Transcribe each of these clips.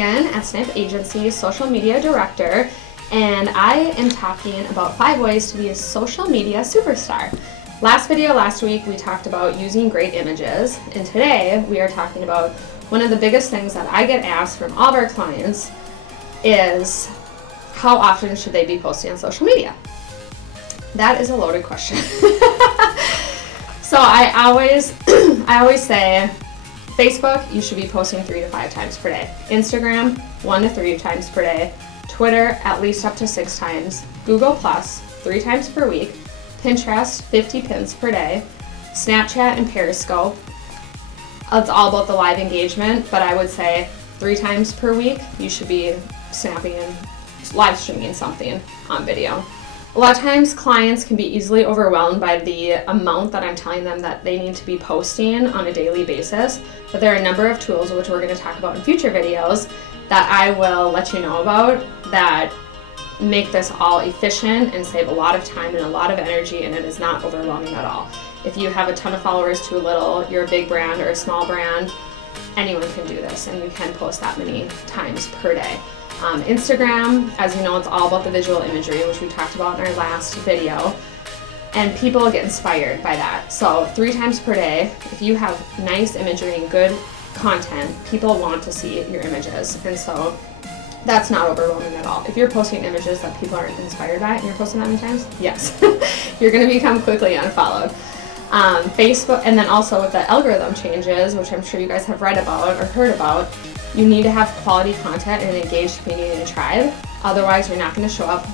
Morgan at Snip Agency, Social Media Director, and I am talking about 5 ways to be a social media superstar. Last video last week we talked about using great images, and today we are talking about one of the biggest things that I get asked from all of our clients is how often should they be posting on social media? That is a loaded question. So I always say Facebook, you should be posting 3 to 5 times per day. Instagram, 1 to 3 times per day. Twitter, at least up to 6 times. Google+, 3 times per week. Pinterest, 50 pins per day. Snapchat and Periscope. It's all about the live engagement, but I would say 3 times per week, you should be snapping and live streaming something on video. A lot of times clients can be easily overwhelmed by the amount that I'm telling them that they need to be posting on a daily basis, but there are a number of tools, which we're going to talk about in future videos, that I will let you know about that make this all efficient and save a lot of time and a lot of energy, and it is not overwhelming at all. If you have a ton of followers to a little, you're a big brand or a small brand, anyone can do this, and you can post that many times per day. Instagram, as you know, it's all about the visual imagery, which we talked about in our last video, and people get inspired by that. So 3 times per day, if you have nice imagery and good content, people want to see your images, and so that's not overwhelming at all. If you're posting images that people aren't inspired by and you're posting that many times, yes, you're going to become quickly unfollowed. Facebook, and then also with the algorithm changes, which I'm sure you guys have read about or heard about, you need to have quality content and an engaged community and tribe. Otherwise, you're not going to show up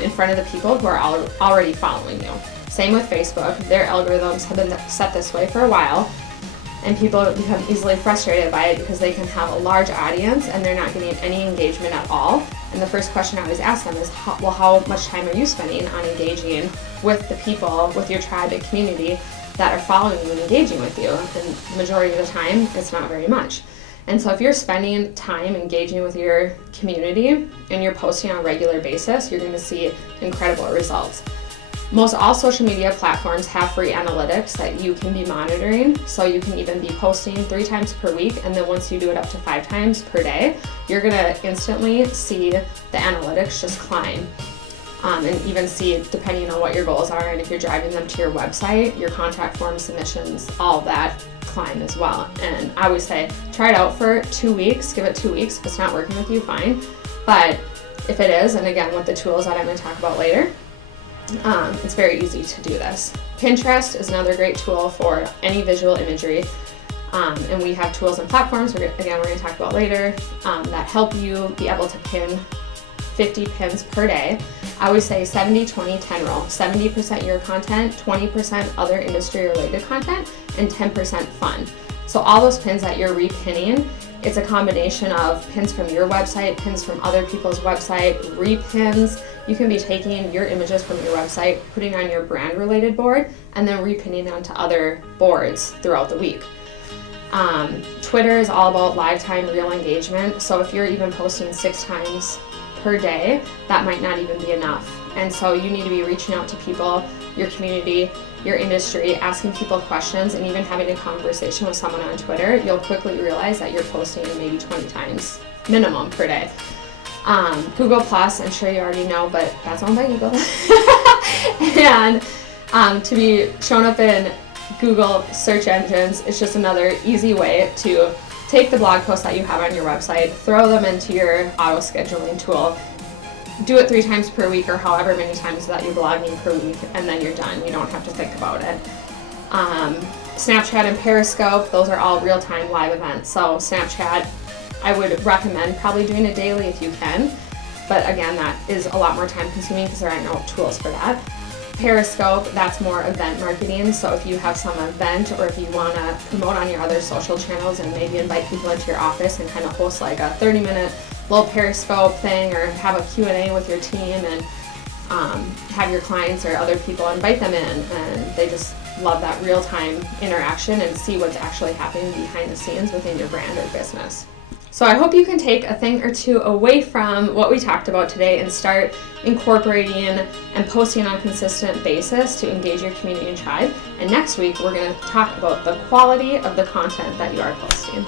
in front of the people who are already following you. Same with Facebook. Their algorithms have been set this way for a while, and people become easily frustrated by it because they can have a large audience and they're not getting any engagement at all. And the first question I always ask them is, how much time are you spending on engaging with the people, with your tribe and community that are following you and engaging with you? And the majority of the time, it's not very much. And so if you're spending time engaging with your community and you're posting on a regular basis, you're going to see incredible results. Most all social media platforms have free analytics that you can be monitoring, so you can even be posting 3 times per week, and then once you do it up to 5 times per day, you're going to instantly see the analytics just climb. And even see, depending on what your goals are, and if you're driving them to your website, your contact form submissions, all that climb as well. And I always say, try it out for 2 weeks, give it 2 weeks. If it's not working with you, fine. But if it is, and again, with the tools that I'm going to talk about later, it's very easy to do this. Pinterest is another great tool for any visual imagery. And we have tools and platforms, we're going to talk about later, that help you be able to pin 50 pins per day. I always say 70-20-10 rule. 70% your content, 20% other industry related content, and 10% fun. So all those pins that you're repinning, it's a combination of pins from your website, pins from other people's website, repins. You can be taking your images from your website, putting on your brand related board, and then repinning onto other boards throughout the week. Twitter is all about live time real engagement. So if you're even posting 6 times per day, that might not even be enough. And so you need to be reaching out to people, your community, your industry, asking people questions, and even having a conversation with someone on Twitter. You'll quickly realize that you're posting maybe 20 times minimum per day. Google+, I'm sure you already know, but that's owned by Google. And to be shown up in Google search engines, it's just another easy way to take the blog posts that you have on your website, throw them into your auto scheduling tool, do it 3 times per week or however many times that you're blogging per week, and then you're done. You don't have to think about it. Snapchat and Periscope, those are all real-time live events. So Snapchat, I would recommend probably doing it daily if you can, but again, that is a lot more time consuming because there aren't no tools for that. Periscope, that's more event marketing. So if you have some event, or if you want to promote on your other social channels and maybe invite people into your office and kind of host like a 30-minute little Periscope thing, or have a Q&A with your team, and have your clients or other people invite them in, and they just love that real-time interaction and see what's actually happening behind the scenes within your brand or business. So I hope you can take a thing or two away from what we talked about today and start incorporating and posting on a consistent basis to engage your community and tribe. And next week, we're going to talk about the quality of the content that you are posting.